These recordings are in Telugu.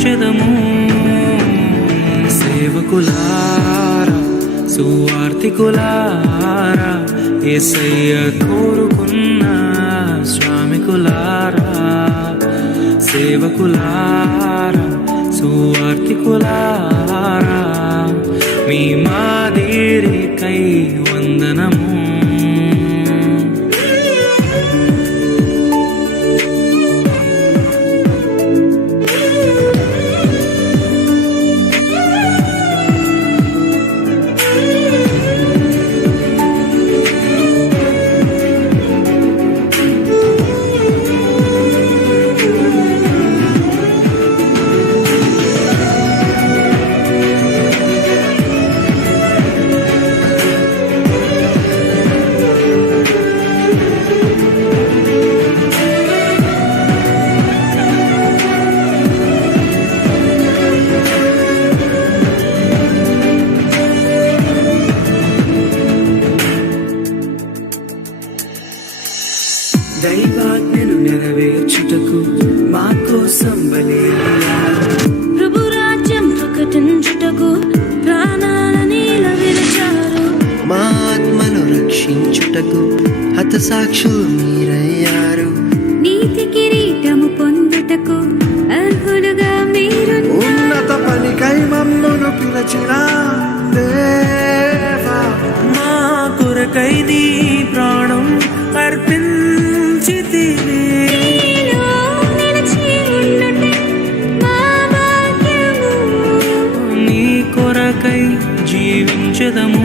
జీవించదము సేవకులారా సువార్తికులారా ఏసయ్య కోరుకున్న శ్రామికులారా సేవకులారా సువార్తికులారా మీ మాదిరికై దైవాజ్ఞను నెరవేర్చుటకు మా కోసం బలియారు ప్రభు రాజ్యం ప్రకటించుటకు ప్రాణాలని విరచారు మా ఆత్మను రక్షించుటకు హతసాక్షులు మీరయ్యారు. నీతి కిరీటము పొందుటకు అర్హులుగా మీరు ఉన్నత పనికై మమ్మును పిలచిన దేవా మా కొరకై నీ ప్రాణం అర్పించితివి కొరకై జీవించదము.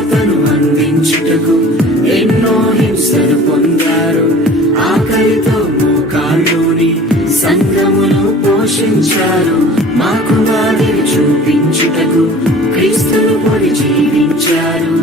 సువార్తను అందించుటకు ఎన్నో హింసలు పొందారు. ఆకలితో మోకాళ్ళుని సంఘమును పోషించారు. మాకు మాదిరి చూపించుటకు క్రీస్తును పొడి జీవించారు.